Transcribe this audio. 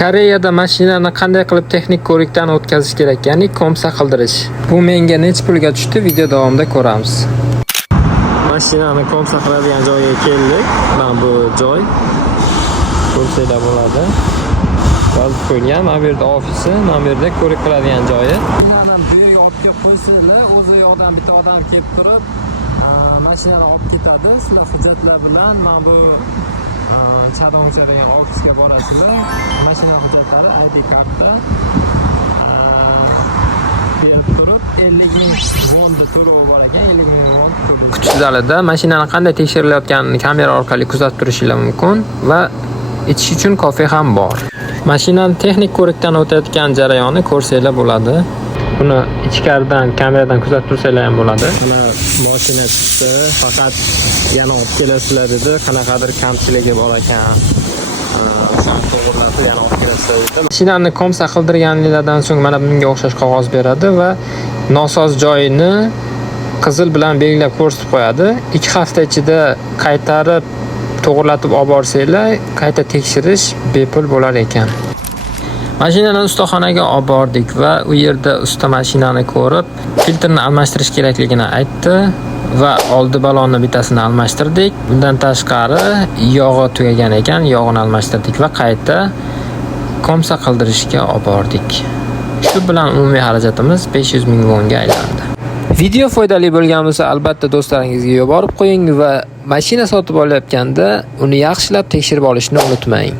Koreyada mashinani qanday qilib texnik ko'rikdan o'tkazish kerak, ya'ni komsa qildirish. Bu menga necha pulga tushdi, video davomida ko'ramiz. Mashinani komsa qiladigan joyga keldik. Mana bu joy. Ko'rsanglar bo'ladi. Yozib qo'ygan, mana bu yerda ofisi, mana bu yerda ko'rik qiladigan joyi. Mashinani bu yerga olib kelib qo'ysanglar, o'zi yoqdan bitta odam kelib turib, mashinani olib ketadi. Sizlar hujjatlar bilan mana bu Chadongcha degan ofisga borasizlar. Mashina hujjatlari, ID karta berib turib 50 ming won to'lovi bor ekan, 50 ming won to'lovi. Kutish zalida mashinani qanday tekshirilayotganini kamera orqali kuzatib turishingiz mumkin va ichish uchun kofe ham bor. Mashinani texnik ko'rikdan o'tayotgan jarayonni ko'rsanglar bo'ladi. Buni ichkaridan kameradan kuzatib tursanglar ham bo'ladi. Mana mashina chiqdi, faqat yana olib kelasizlar dedi. Qanaqadir kamchiligi bor ekan. Shuni to'g'irlatib yana olib kelasizlar dedi. Mashinani komsa qildirganinglardan so'ng mana bunga o'xshash qog'oz beradi va nosoz joyini qizil bilan belgilab ko'rsatib qo'yadi. 2 hafta ichida qaytarib to'g'irlatib olib borsanglar, qayta tekshirish bepul bo'lar ekan. Mashinani ustaxonaga olib bordik va u yerda usta mashinani ko'rib, filtrni almashtirish kerakligini aytdi va oldi balonni bittasini almashtirdik. Bundan tashqari yog'i tugagan ekan, yog'ini almashtirdik va qayta komsa qildirishga olib bordik. Shu bilan umumiy xarajatimiz 500 ming wonga aylandi. Video foydali bo'lgan bo'lsa, albatta do'stlaringizga yuborib qo'ying va mashina sotib olayotganda uni yaxshilab tekshirib olishni unutmang.